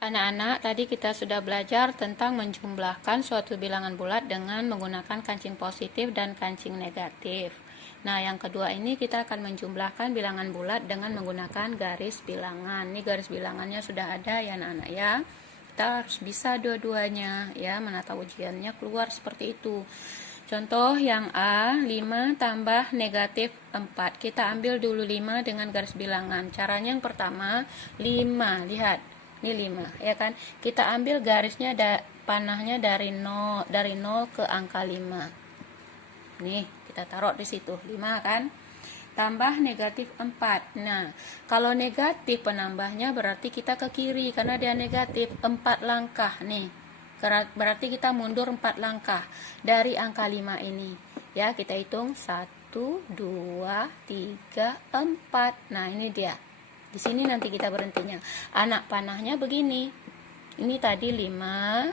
Anak-anak, tadi kita sudah belajar tentang menjumlahkan suatu bilangan bulat dengan menggunakan kancing positif dan kancing negatif. Nah, yang kedua ini kita akan menjumlahkan bilangan bulat dengan menggunakan garis bilangan. Ini garis bilangannya sudah ada ya anak-anak ya. Kita harus bisa dua-duanya ya, menata ujiannya keluar seperti itu. Contoh yang A, 5 tambah negatif 4. Kita ambil dulu 5 dengan garis bilangan. Caranya yang pertama, 5. Lihat, ini 5 ya kan. Kita ambil garisnya panahnya dari 0 ke angka 5. Nih, kita taruh di situ 5 kan. Tambah negatif 4. Nah, kalau negatif penambahnya berarti kita ke kiri karena dia negatif 4 langkah nih. Berarti kita mundur 4 langkah dari angka 5 ini. Ya, kita hitung 1 2 3 4. Nah, ini dia. Di sini nanti kita berhentinya. Anak panahnya begini. Ini tadi 5.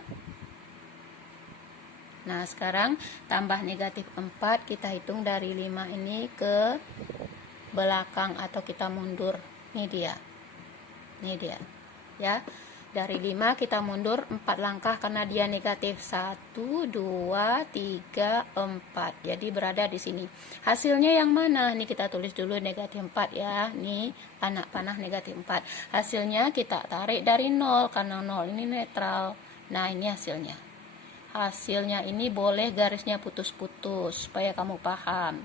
Nah, sekarang tambah negatif 4, kita hitung dari 5 ini ke belakang atau kita mundur. Ini dia. Ini dia. Ya. Dari 5 kita mundur 4 langkah karena dia negatif. 1 2 3 4. Jadi berada di sini. Hasilnya yang mana? Ini kita tulis dulu negatif 4 ya. Nih anak panah negatif 4. Hasilnya kita tarik dari 0 karena 0 ini netral. Nah, ini hasilnya. Hasilnya ini boleh garisnya putus-putus supaya kamu paham.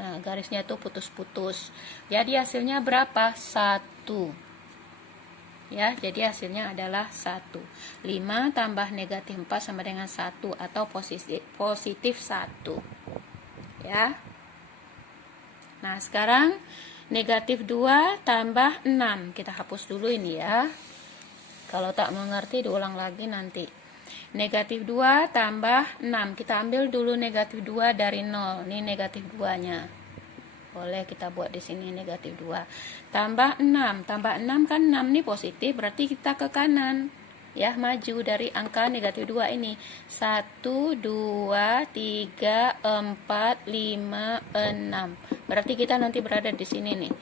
Nah, garisnya tuh putus-putus. Jadi hasilnya berapa? 1. Ya, jadi hasilnya adalah 1. 5 tambah negatif 4 sama dengan 1 atau positif 1. Ya. Nah, sekarang negatif 2 tambah 6. Kita hapus dulu ini ya. Kalau tak mengerti diulang lagi nanti. Negatif 2 tambah 6. Kita ambil dulu negatif 2 dari 0. Ini negatif 2-nya. Boleh kita buat di sini negatif 2. Tambah 6. Tambah 6 kan 6 ini positif, berarti kita ke kanan. Ya, maju dari angka negatif 2 ini. 1, 2, 3, 4, 5, 6. Berarti kita nanti berada di sini nih.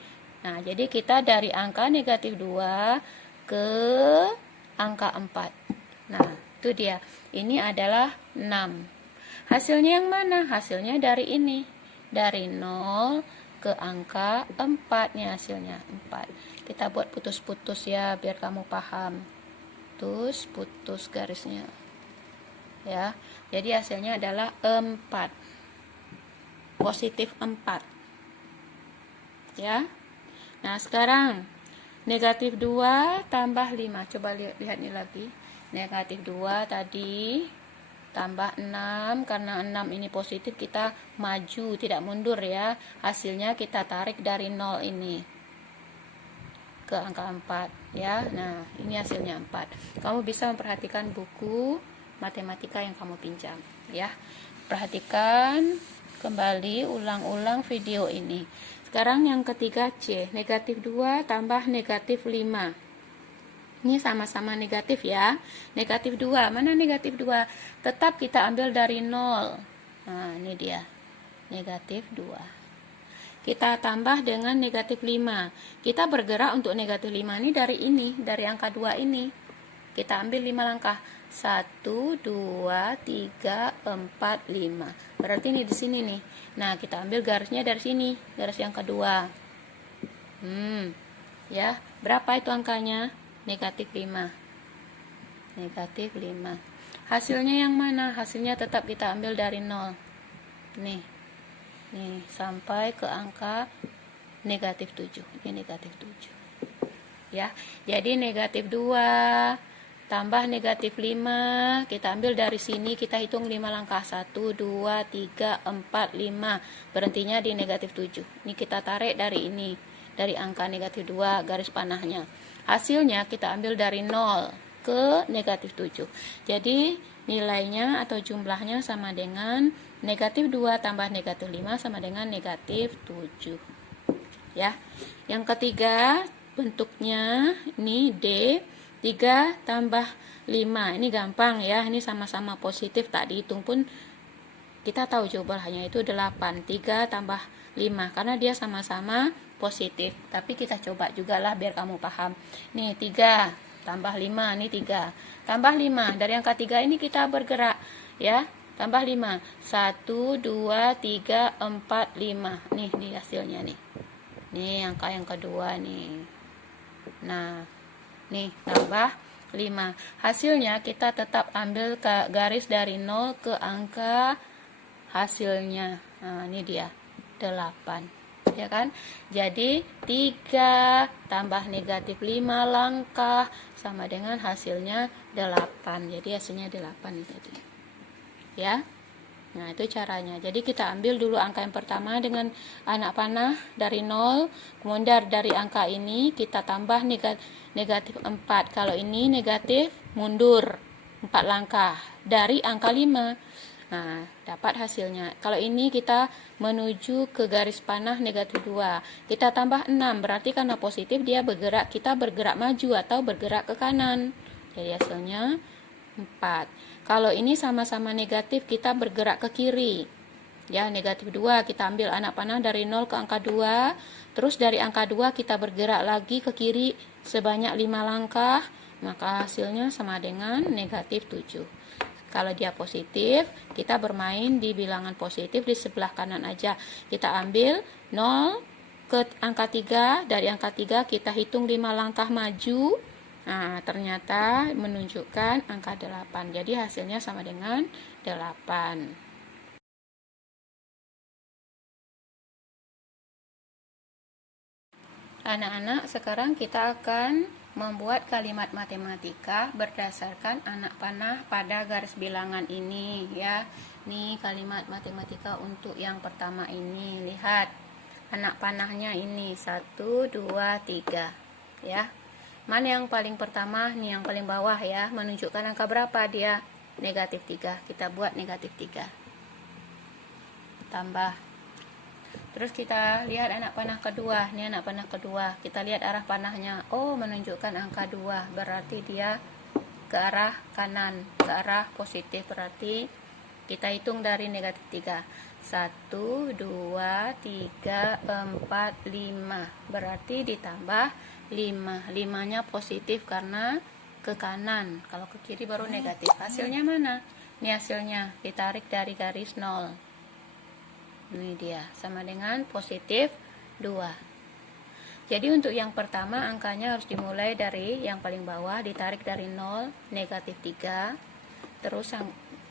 Nah, jadi kita dari angka negatif 2 ke angka 4. Nah, itu dia. Ini adalah 6. Hasilnya yang mana? Hasilnya dari ini. Dari 0 ke angka 4 nya hasilnya 4. Kita buat putus-putus ya biar kamu paham. Putus garisnya. Ya. Jadi hasilnya adalah 4. Positif 4. Ya. Nah, sekarang negatif 2 tambah 5. Coba lihat ini lagi. Negatif 2 tadi tambah 6, karena 6 ini positif kita maju tidak mundur ya. Hasilnya kita tarik dari 0 ini ke angka 4 ya. Nah, ini hasilnya 4. Kamu bisa memperhatikan buku matematika yang kamu pinjam ya. Perhatikan kembali, ulang-ulang video ini. Sekarang yang ketiga C, negatif 2 tambah negatif 5. Ini sama-sama negatif ya. Negatif 2. Mana negatif 2? Tetap kita ambil dari 0. Nah, ini dia. Negatif 2. Kita tambah dengan negatif 5. Kita bergerak untuk negatif 5 ini, dari angka 2 ini. Kita ambil 5 langkah. 1, 2, 3, 4, 5. Berarti ini di sini nih. Nah, kita ambil garisnya dari sini. Garis yang kedua. Ya, berapa itu angkanya? Negatif 5. Negatif 5. Hasilnya yang mana? Hasilnya tetap kita ambil dari 0. Nih. Nih, sampai ke angka negatif 7. Ini negatif 7. Ya. Jadi negatif 2 tambah negatif 5. Kita ambil dari sini, kita hitung 5 langkah. 1, 2, 3, 4, 5. Berhentinya di negatif 7. Ini kita tarik dari ini. Dari angka negatif 2 garis panahnya. Hasilnya kita ambil dari 0 ke negatif 7. Jadi nilainya atau jumlahnya sama dengan negatif 2 tambah negatif 5 sama dengan negatif 7. Ya. Yang ketiga bentuknya ini D. 3 tambah 5. Ini gampang ya. Ini sama-sama positif. Tak dihitung pun kita tahu jawabannya itu 8. 3 tambah 5 karena dia sama-sama positif. Tapi kita coba juga lah biar kamu paham. Nih 3 tambah 5, ini 3. Tambah 5, dari angka 3 ini kita bergerak ya. Tambah 5. 1 2 3 4 5. Nih di hasilnya nih. Nih angka yang kedua nih. Nah, nih tambah 5. Hasilnya kita tetap ambil ke garis dari 0 ke angka hasilnya. Nah, ini dia 8. Ya kan? Jadi 3 tambah negatif 5 langkah sama dengan hasilnya 8. Jadi hasilnya 8 tadi. Ya. Nah, itu caranya. Jadi kita ambil dulu angka yang pertama dengan anak panah dari 0, kemudian dari angka ini kita tambah negatif 4. Kalau ini negatif, mundur 4 langkah dari angka 5. Nah, dapat hasilnya. Kalau ini kita menuju ke garis panah negatif 2. Kita tambah 6, berarti karena positif dia bergerak, kita bergerak maju atau bergerak ke kanan. Jadi hasilnya 4. Kalau ini sama-sama negatif, kita bergerak ke kiri. Ya, negatif 2, kita ambil anak panah dari 0 ke angka 2. Terus dari angka 2 kita bergerak lagi ke kiri sebanyak 5 langkah. Maka hasilnya sama dengan negatif 7. Kalau dia positif, kita bermain di bilangan positif di sebelah kanan aja. Kita ambil 0 ke angka 3. Dari angka 3 kita hitung 5 langkah maju. Nah, ternyata menunjukkan angka 8. Jadi hasilnya sama dengan 8. Anak-anak, sekarang kita akan membuat kalimat matematika berdasarkan anak panah pada garis bilangan ini ya. Nih kalimat matematika untuk yang pertama ini. Lihat anak panahnya ini 1 2 3 ya. Mana yang paling pertama? Nih yang paling bawah ya, menunjukkan angka berapa dia? Negatif 3. Kita buat negatif 3. Tambah. Terus kita lihat anak panah kedua. Ini anak panah kedua. Kita lihat arah panahnya. Oh, menunjukkan angka 2. Berarti dia ke arah kanan, ke arah positif. Berarti kita hitung dari negatif 3. 1 2 3 4 5. Berarti ditambah 5. 5-nya positif karena ke kanan. Kalau ke kiri baru negatif. Hasilnya mana? Ini hasilnya ditarik dari garis 0. Ini dia, sama dengan positif 2. Jadi untuk yang pertama angkanya harus dimulai dari yang paling bawah, ditarik dari 0, negatif 3. Terus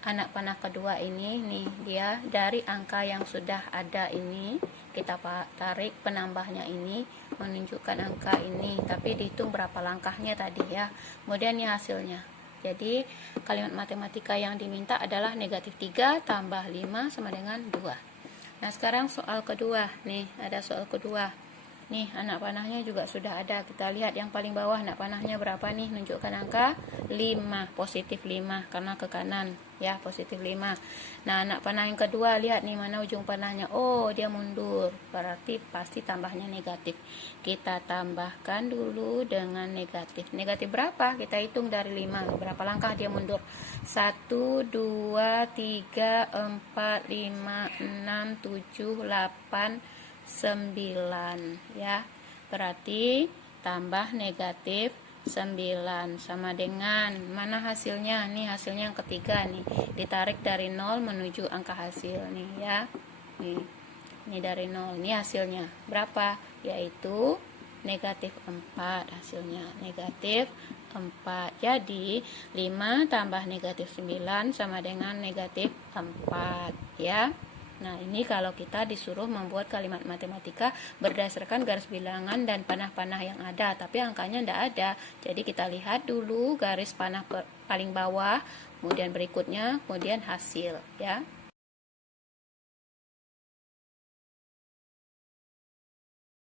anak panah kedua ini nih, dia dari angka yang sudah ada ini kita tarik penambahnya ini menunjukkan angka ini, tapi dihitung berapa langkahnya tadi ya. Kemudian ini hasilnya. Jadi kalimat matematika yang diminta adalah negatif 3 tambah 5 sama dengan 2. Nah sekarang soal kedua. Nih ada soal kedua. Nih anak panahnya juga sudah ada. Kita lihat yang paling bawah anak panahnya berapa nih, menunjukkan angka 5, positif 5 karena ke kanan ya, positif 5. Nah anak panah yang kedua, lihat nih mana ujung panahnya. Oh dia mundur, berarti pasti tambahnya negatif. Kita tambahkan dulu dengan negatif. Negatif berapa? Kita hitung dari 5. Berapa langkah dia mundur? 1 2 3 4 5 6 7 8 9 ya. Berarti tambah negatif 9 sama dengan mana hasilnya? Nih hasilnya yang ketiga nih. Ditarik dari 0 menuju angka hasil nih ya. Nih. Ini dari 0. Ini hasilnya berapa? Yaitu negatif 4 hasilnya. Negatif 4. Jadi 5 tambah negatif 9 sama dengan negatif 4 ya. Nah ini kalau kita disuruh membuat kalimat matematika berdasarkan garis bilangan dan panah-panah yang ada, tapi angkanya tidak ada. Jadi kita lihat dulu garis panah paling bawah, kemudian berikutnya, kemudian hasil ya.